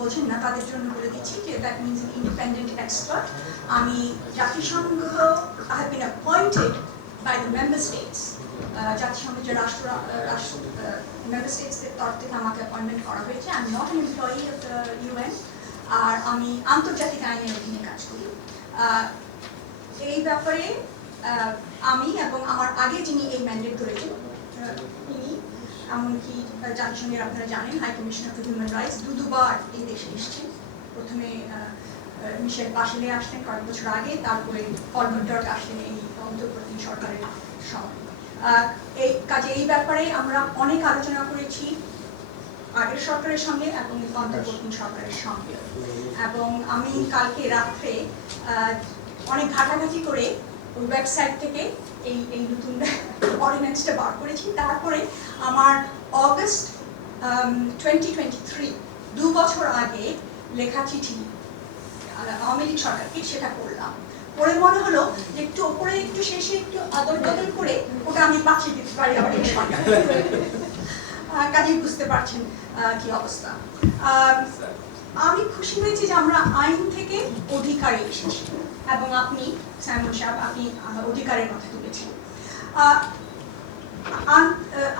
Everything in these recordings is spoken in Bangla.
বোঝেন না তাদের জন্য বলে দিচ্ছি যে that means an independent expert. আমি জাতিসংঘ I have been appointed by the member states. জাতিসংঘের যে রাষ্ট্র member states এর তরফ থেকে আমাকে অ্যাপয়েন্টমেন্ট করা হয়েছে. I am not an employee of the UN. আর আমি আন্তর্জাতিক আইনের অধীনে কাজ করি. এই ব্যাপারে আমি এবং আমার আগে যিনি এই ম্যান্ডেট ধরেছেন তিনি এমনকি জাতিসংঘের আপনারা জানেন high commissioner for human rights দুবার এই দেশে এসেছেন. প্রথমে মিশেল বাশেলে আসলেন কয়েক বছর আগে, তারপরে ফলভর টার্ক আসলেন এই অন্তর্বর্তী সরকারের সময়. এই কাজে এই ব্যাপারে আমরা অনেক আলোচনা করেছি আগের সরকারের সঙ্গে এবং অন্তর্বর্তী সরকারের সঙ্গে, এবং আমি কালকে রাত্রে অনেক ঘাটাঘাটি করে ওই ওয়েবসাইট থেকে এই নতুন অর্ডিন্যান্সটা বার করেছি. তারপরে আমার অগস্ট 2023 2 বছর আগে লেখা চিঠি আওয়ামী লীগ সরকারকে সেটা পড়লাম. পরে মনে হলো যে একটু ওপরে একটু শেষে একটু আদল বদল করে ওটা আমি পাঠিয়ে দিতে পারি আমার এই সরকার. কাজেই বুঝতে পারছেন কি অবস্থা. আমি খুশি হয়েছি যে আমরা আইন থেকে অধিকারে এসেছি, এবং আপনি সাইমন সাহেব আপনি অধিকারের কথা তুলেছেন.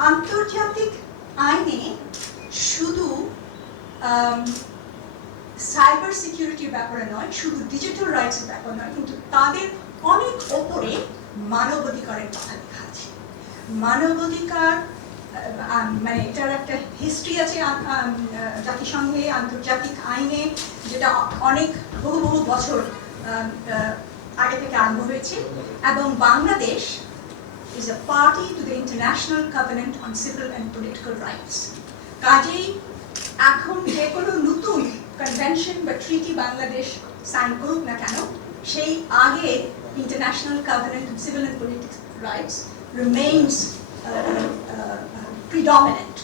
আন্তর্জাতিক আইনে শুধু সাইবার সিকিউরিটির ব্যাপারে নয়, শুধু ডিজিটাল রাইটসের ব্যাপার নয়, কিন্তু তাদের অনেক ওপরে মানবাধিকারের কথা লেখা আছে. মানবাধিকার মানে এটার একটা হিস্ট্রি আছে জাতিসংঘে আন্তর্জাতিক আইনে, যেটা অনেক বহু বছর আগে থেকে আরম্ভ হয়েছে, এবং Bangladesh is a party to the International Covenant on Civil and Political Rights. কাজেই এখন যে কোনো নতুন কনভেনশন বা ট্রিটি বাংলাদেশ সাইন করুক না কেন, সেই আগে International Covenant on Civil and Political Rights remains predominant,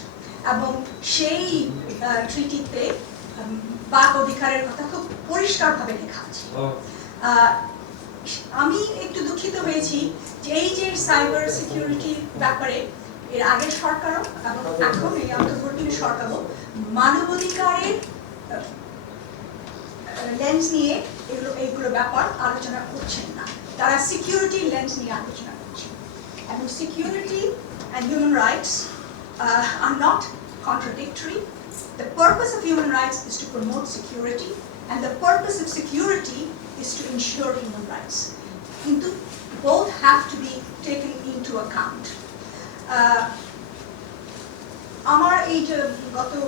এবং সেই ট্রিটিতে বাক অধিকারের কথা খুব পরিষ্কারভাবে লেখা আছে. আমি একটু দুঃখিত হয়েছি যে এই যে সাইবার সিকিউরিটির ব্যাপারে এর আগের সরকারও এবং এখন এই অন্তর্বর্তী সরকারও মানবাধিকারের লেন্স নিয়ে এইগুলো ব্যাপার আলোচনা করছেন না. তারা সিকিউরিটি লেন্স নিয়ে আলোচনা করছেন, এবং security and human rights are not contradictory. The purpose of human rights is to promote security, and the purpose of security is to ensure human rights. Kintu both have to be taken into account. Amar ei je goto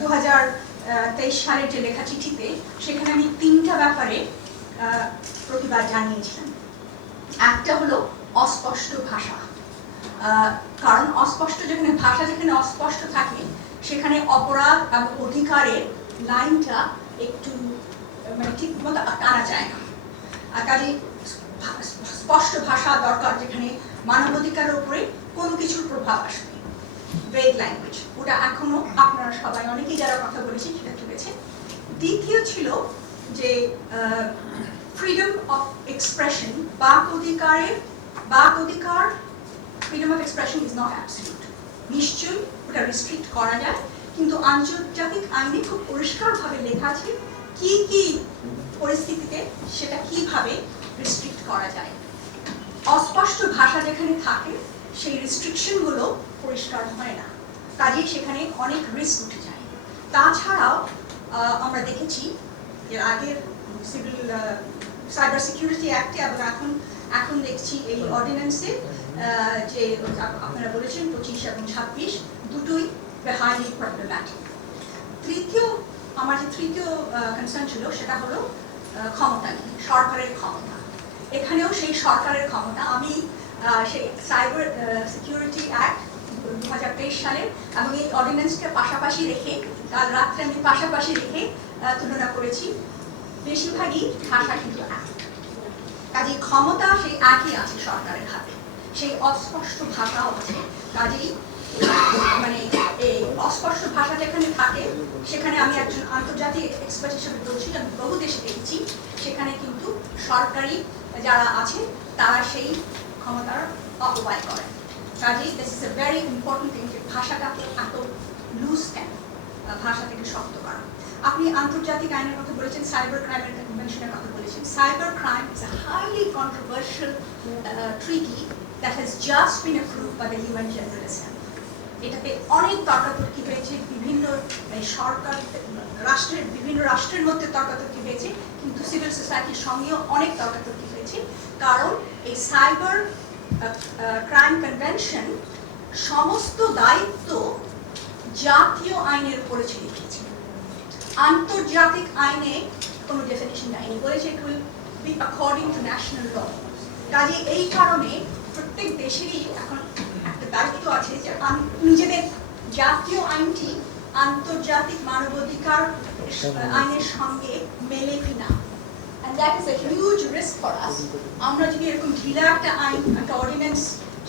2023 সালের যে লেখা চিঠিতে সেখানে আমি 3টা ব্যাপারে প্রতিবাদ জানিয়েছিলাম. একটা হলো অস্পষ্ট ভাষা, কারণ অস্পষ্ট যেখানে ভাষা যেখানে অস্পষ্ট থাকে সেখানে অপরাধ এবং অধিকারের লাইনটা একটু মানে ঠিক মতো টানা যায় না. কাজে স্পষ্ট ভাষা দরকার যেখানে মানবাধিকারের উপরে কোনো কিছুর প্রভাব আসবে, ভেগ ল্যাঙ্গুয়েজ, ওটা এখনো আপনারা সবাই অনেকেই যারা কথা বলেছি সেটা তুলেছে. দ্বিতীয় ছিল যে ফ্রিডম অফ এক্সপ্রেশন, বাক অধিকার freedom of expression is not absolute. নিশ্চয়ই ওটা রিস্ট্রিক্ট করা যায়, কিন্তু আন্তর্জাতিক আইনে খুব পরিষ্কারভাবে লেখা আছে কি কি পরিস্থিতিতে সেটা কিভাবে রিস্ট্রিক্ট করা যায়. অস্পষ্ট ভাষা যেখানে থাকে সেই রিস্ট্রিকশনগুলো পরিষ্কার হয় না, কাজেই সেখানে অনেক রিস্ক উঠে যায়. তাছাড়াও আমরা দেখেছি এর আগের সিভিল সাইবার সিকিউরিটি অ্যাক্টে এবং এখন দেখছি এই অর্ডিন্যান্সে যে আপনারা বলেছেন 25 এবং 26 দুটোই হাইলি প্রবলেম্যাটিক. আমার যে তৃতীয় কনসার্ন ছিল সেটা হলো ক্ষমতা নিয়ে, সরকারের ক্ষমতা. এখানেও সেই সরকারের ক্ষমতা আমি সেই সাইবার সিকিউরিটি অ্যাক্ট 2023 সালের এবং এই অর্ডিন্যান্সকে পাশাপাশি রেখে কাল রাত্রে আমি পাশাপাশি রেখে তুলনা করেছি. বেশিরভাগই ভাষা কিন্তু এক, কাজেই ক্ষমতা সেই একই আছে সরকারের হাতে, সেই অস্পষ্ট ভাষাও আছে. কাজেই মানে এই অস্পষ্ট ভাষা যেখানে থাকে সেখানে আমি একজন আন্তর্জাতিক এক্সপার্ট হিসেবে বলছি, আমি বহু দেশে দেখেছি সেখানে কিন্তু সরকারি যারা আছে তারা সেই ক্ষমতার অপব্যয় করেন. কাজেই this is a very important thing যে ভাষাটা এত লুজ কেন, ভাষা থেকে শক্ত করা। আপনি আন্তর্জাতিক আইনের কথা বলেছেন, সাইবার ক্রাইম কনভেনশনের কথা বলেছেন। Cyber crime is a highly controversial treaty that has just been approved by the UN General Assembly. এটাতে অনেক তর্কাতর্কি হয়েছে, বিভিন্ন সরকার বিভিন্ন রাষ্ট্রের মধ্যে তর্কাতর্কি হয়েছে, কিন্তু সিভিল সোসাইটির সঙ্গেও অনেক তর্কাতর্কি হয়েছে। কারণ এই সাইবার ক্রাইম কনভেনশন সমস্ত দায়িত্ব জাতীয় আইনের উপরে ছেড়ে দিয়েছে, আন্তর্জাতিক আইনে কোনো ডেফিনিশন দেয়নি, বলেছে it will be according to national law. কাজে এই কারণে প্রত্যেক দেশেরই এখন একটা দায়িত্ব আছে যে নিজেদের জাতীয় আইনটি আন্তর্জাতিক মানবাধিকার আইনের সঙ্গে মেলে কিনা। And that is a huge risk for us. আমরা যদি এরকম ঢিলা একটা আইন, একটা অর্ডিন্যান্স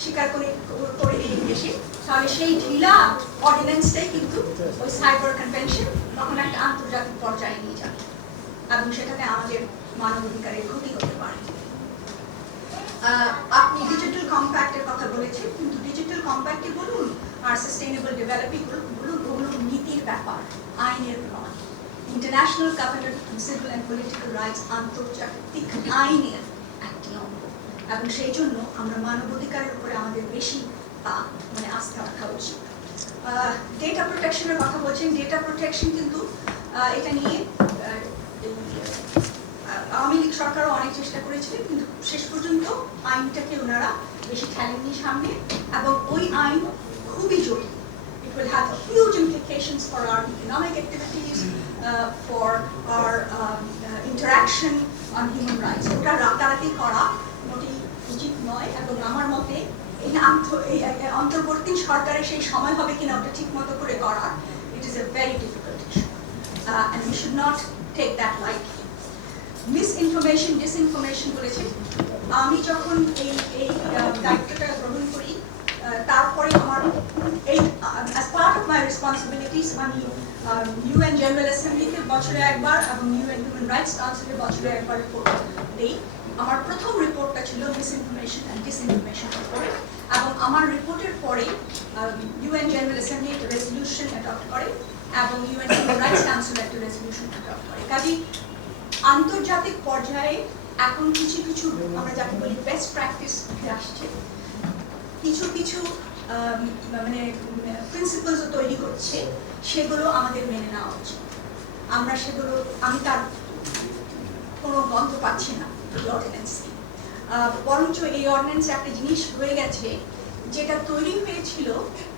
স্বীকার করে নিয়ে এসে, তাহলে সেই ঢিলা অর্ডিন্যান্সটাই কিন্তু ওই সাইবার কনভেনশন তখন একটা আন্তর্জাতিক পর্যায়ে নিয়ে যাবে এবং সেটাতে আমাদের মানবাধিকারের ক্ষতি হতে পারে। আপনি ডিজিটাল কম্প্যাক্টের কথা বলেছেন, কিন্তু ডিজিটাল কম্প্যাক্টে বলুন আর সাস্টেইনেবল ডেভেলপিং বলুন, ওগুলো নীতির ব্যাপার, আইনের নয়। International covenant on civil and political rights আন্তর্জাতিক আইনের একটি অঙ্গ, এবং সেই জন্য আমরা মানবাধিকারের উপরে আমাদের বেশি আস্থা রাখা উচিত। ডেটা প্রোটেকশনের কথা বলছেন, ডেটা প্রোটেকশন কিন্তু এটা নিয়ে আওয়ামী লীগ সরকারও অনেক চেষ্টা করেছিলেন, কিন্তু শেষ পর্যন্ত আইনটাকে ওনারা বেশি ঠেলেননি সামনে, এবং ওই আইন খুবই জটিল। It will have huge implications for our economic activities, for our interaction on human rights. ওটা রাতারাতি করা মোটেই উচিত নয়, এবং আমার মতে এই অন্তর্বর্তী সরকারের সেই সময় হবে কিনা ওটা ঠিক মতো করে করার, it is a very difficult issue, and we should not take that lightly. Misinformation, disinformation বলেছে। আমি যখন এই দায়িত্বটা গ্রহণ করি, তারপরে আমার এই as part of my responsibilities আমি ইউএন জেনারেল অ্যাসেম্বলিতে বছরে একবার এবং ইউএন হিউম্যান রাইটস কাউন্সিলে বছরে একবার রিপোর্ট দিই। আমার প্রথম রিপোর্টটা ছিল মিসইনফরমেশন অ্যান্ড ডিসইনফরমেশন রিপোর্ট, এবং আমার রিপোর্টের পরে ইউএন জেনারেল অ্যাসেম্বলি একটা রেজলিউশন অ্যাডপ্ট করে এবং ইউএন হিউম্যান রাইটস কাউন্সিল একটা রেজলিউশন অ্যাডপ্ট করে। কাজেই আন্তর্জাতিক পর্যায়ে এখন কিছু কিছু আমরা যাকে বলি বেস্ট প্র্যাকটিস উঠে আসছে, কিছু কিছু মানে প্রিন্সিপালস তৈরি করছে, সেগুলো আমাদের মেনে নেওয়া উচিত। আমরা সেগুলো, আমি তার কোনো গন্ধ পাচ্ছি না এই অর্ডিন্যান্সে, বরঞ্চ এই অর্ডিন্যান্সে একটা জিনিস রয়ে গেছে যেটা তৈরি হয়েছিল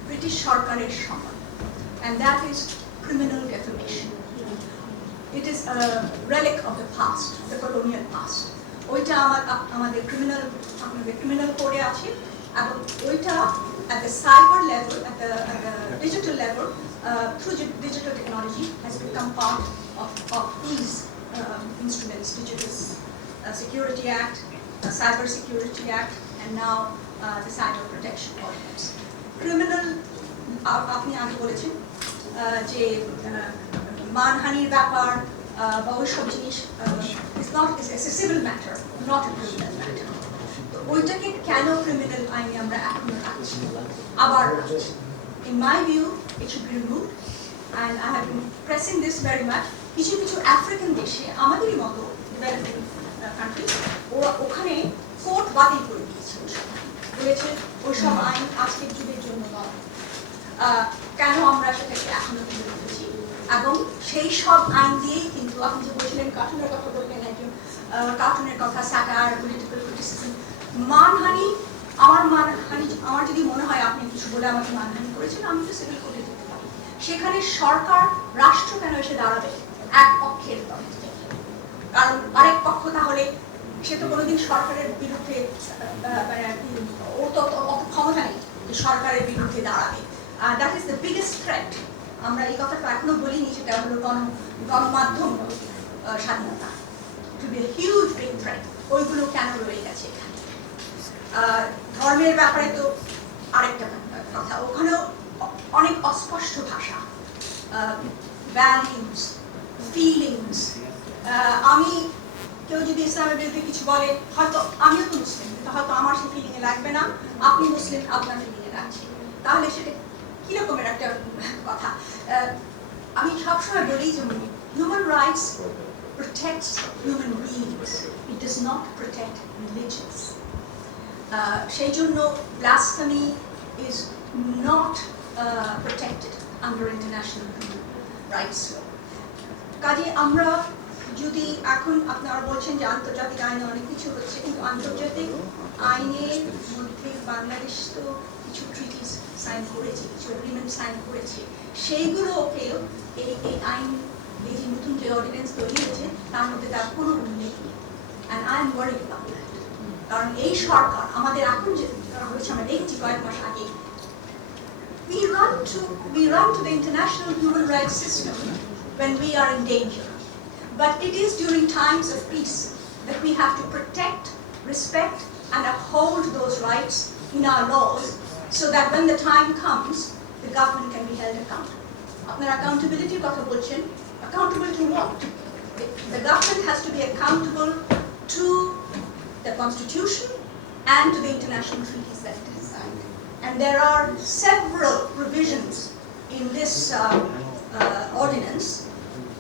ব্রিটিশ সরকারের সময়, and that is criminal defamation. It is a relic of the past, the colonial past. ওইটা আমাদের ক্রিমিনাল কোডে আছে, এবং ওইটা at the cyber level, at the digital level, through digital technology has become part of these instruments, Digital Security Act, the Cyber Security Act, and now the Cyber Protection Ordinance. Criminal, আপনি আগে বলেছেন যে মানহানির ব্যাপার বা ওইসব জিনিস is a civil matter, not a criminal matter. তো ওইটাকে কেন ক্রিমিনাল আইনে আমরা এখনো রাখছি, আবার রাখছি? In my view, it should be removed, and I have been pressing this very much. কিছু কিছু আফ্রিকান দেশে, আমাদেরই মতো ডেভেলপিং কান্ট্রিজ, ওখানে কোর্ট বাতিল করে দিয়েছে, বলেছে ওইসব আইন আজকের যুগের জন্য নয়। কেন আমরা সেটাকে এখনো তুলে রেখেছি? এবং সেই সব আইন দিয়েই কিন্তু আপনি যে বলছিলেন কার্টুনের কথা বললেন, একজন কার্টুনের কথা, স্যাটায়ার, পলিটিক্যাল ক্রিটিসিজম, মানহানি, আমার যদি মনে হয় আপনি কিছু বলে আমাকে মানহানি করেছেন, আমি তো সিভিল কোর্টে যেতে পারি। সেখানে সরকার, রাষ্ট্র কেন এসে দাঁড়াবে এক পক্ষের তরফে? কারণ আরেক পক্ষ তাহলে সে তো কোনোদিন সরকারের বিরুদ্ধে, ওর তো অত ক্ষমতা নেই যে সরকারের বিরুদ্ধে দাঁড়াবে। That is the biggest threat. আমরা এই কথাটা এখনো বলিনি, যেটা হলো গণমাধ্যম স্বাধীনতা, to be a huge big threat. ওইগুলো কেন রয়ে গেছে এখানে? ধর্মের ব্যাপারে তো আরেকটা কথা, ওখানেও অনেক অস্পষ্ট ভাষা, ভ্যালিউস, ফিলিংস। আমি, কেউ যদি ইসলামের বিরুদ্ধে কিছু বলে, হয়তো আমিও তো মুসলিম, হয়তো আমার সে ফিলিংয়ে লাগবে না, আপনি মুসলিম, আপনার ফিলিংয়ে লাগছে, তাহলে সেটা কিরকমের একটা কথা? সবসময় বলি যে human rights protects human beings. It does not protect religions. সেই জন্য blasphemy is not protected under international human rights law. কাজে আমরা যদি এখন আপনারা বলছেন যে আন্তর্জাতিক আইনে অনেক কিছু হচ্ছে, কিন্তু আন্তর্জাতিক আইনের মধ্যে বাংলাদেশ তো কিছু ট্রিটিস সাইন করেছে, কিছু এগ্রিমেন্ট সাইন করেছে, সেইগুলোকেও এই আইন, এই যে নতুন যে অর্ডিন্যান্স তৈরি হয়েছে তার মধ্যে তার কোনো উল্লেখ নেই। And I am worried about that. কারণ এই সরকার আমাদের এখন যে হয়েছে, আমরা দেখছি কয়েক মাস আগে, we run to the international human rights system when we are in danger. But it is during times of peace that we have to protect, respect, and uphold those rights in our laws, so that when the time comes, the government can be held accountable. Apnar accountability kotha bolchen, accountable to what? The government has to be accountable to the constitution and to the international treaties that it has signed. And there are several provisions in this ordinance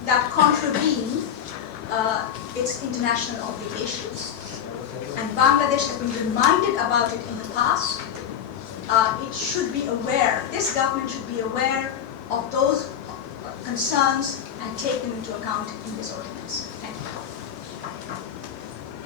that contravene its international obligations, and Bangladesh has been reminded about it in the past. It should be aware, this government should be aware of those concerns and take them into account in this ordinance.